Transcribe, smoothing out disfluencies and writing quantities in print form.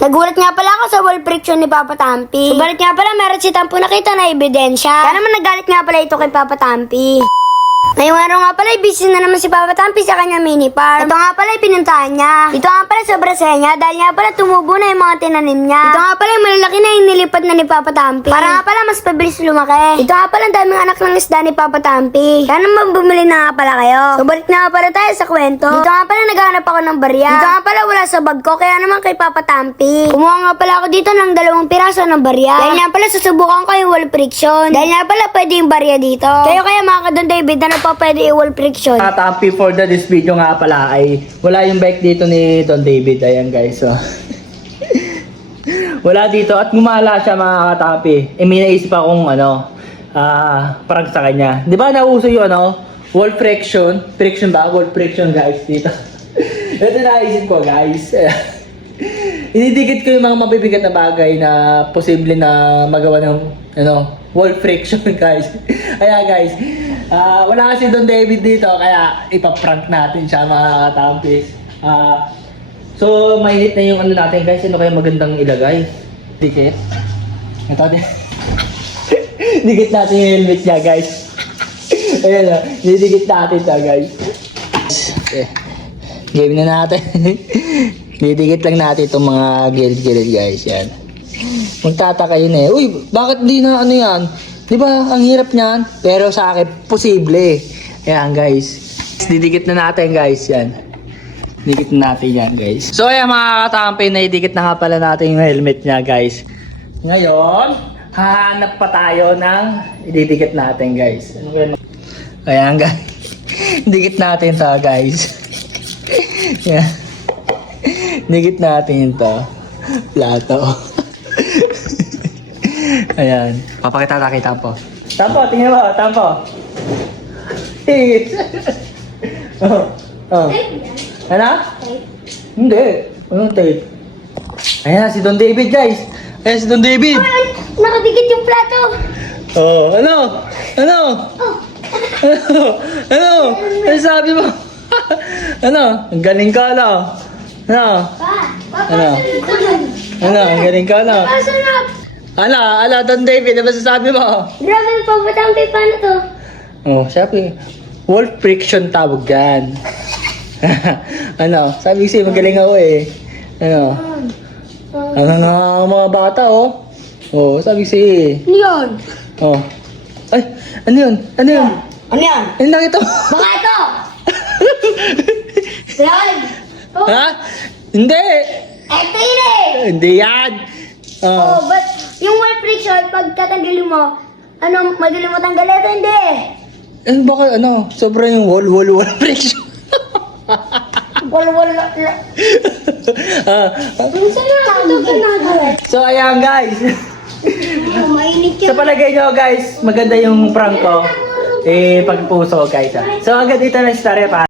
Nagulat nga pala ako sa wall friction ni Papa Tampi. Subalit nga pala meron si Tampo nakita na ebidensya. Kaya naman nagalit nga pala ito kay Papa Tampi. Ngayong araw nga pala, busy na naman si Papa Tampi sa kanya mini farm. Ito nga pala, pinuntahan niya. Ito nga pala, sobra sa niya dahil nga pala tumubo na yung mga tinanim niya. Ito nga pala, malalaki na yung nilipad na ni Papa Tampi. Para nga pala, mas pabilis lumaki. Ito nga pala, ang daming anak ng isda ni Papa Tampi. Kaya naman bumili na nga pala kayo. So, balik na nga pala tayo sa kwento. Dito nga pala, naghahanap ako ng barya. Dito nga pala, wala sa bag ko, kaya naman kay Papa Tampi. Kumuha nga pala ako dito ng 2 piraso ng barya. Dahil nga pala, susubukan ko yung wall friction. Dahil nga pala, pwede yung barya dito. Kaya mga kadon David, na pa pwede yung wall friction. Tampi for this video nga pala ay wala yung bike dito ni Don David. Ayan guys, so. Wala dito at gumala siya mga katampi. May naisip akong parang sa kanya. Di ba nauso yung wall friction? Friction ba? Wall friction guys dito. Ito naisip ko guys. Inidikit ko yung mga mabibigat na bagay na posible na magawa ng wall friction guys. Kaya guys, wala kasi Don David dito kaya ipaprank natin siya mga katampis. So mainit na yung natin guys. Ano kaya magandang ilagay? Dikit. Ito din. Dikit natin yung helmet niya guys. Ayan na, didikit natin siya guys. Game na natin. Didikit lang natin itong mga gilid-gilid guys. Yan. Magtataka yun eh. Uy, bakit di na yan? Di ba ang hirap niyan? Pero sa akin, posible. Ayan guys. Didikit na natin guys. Yan. Didikit na natin yan guys. So ayan mga katampi, naidikit na nga pala natin yung helmet niya guys. Ngayon, hahanap pa tayo ng ididikit natin guys. Ano kaya? Ayan guys. Dikit natin to guys. Yan. Dikit natin ito. Plato. Ayan. Papakita natin Tampo. Tampo, tingnan mo. Tampo. Oh. Ano? Hindi. Anong tape? Ayan, si Don David guys. Ayan si Don David. Ay, nakadikit yung plato. Oh, ano? Ano? Ano? Ano sabi mo? Ano? Ang galing ka na. Ano? Ano? Ano? Ang galing ka na. Pasunap. Ala, Don David, ano ba sasabi mo? Grabe yung Papa Tampi, paano to? Oh, sabi, wall friction tawag yan. Ano? Sabi ko sa'yo, magaling ako eh. Ano? Ano nga ang mga bata oh. Oh, sabi ko sa'yo eh. Ano yun? Oh. Ay, ano yun? Ano yun? Ano yan? Ano nakita mo? Baka ito! Yan! Oh, Ha? Hindi! eto yun eh! Hindi yan! Oh, but yung wall friction, pag tatanggalin mo, madali mo tanggal ito, hindi. Ano baka sobrang yung wall friction. Wal. Minsan na ito ginagawa. So ayan guys. Mainit Sa palagay nyo guys, maganda yung prank ko. Pagpuso guys. So agad dito na story pa.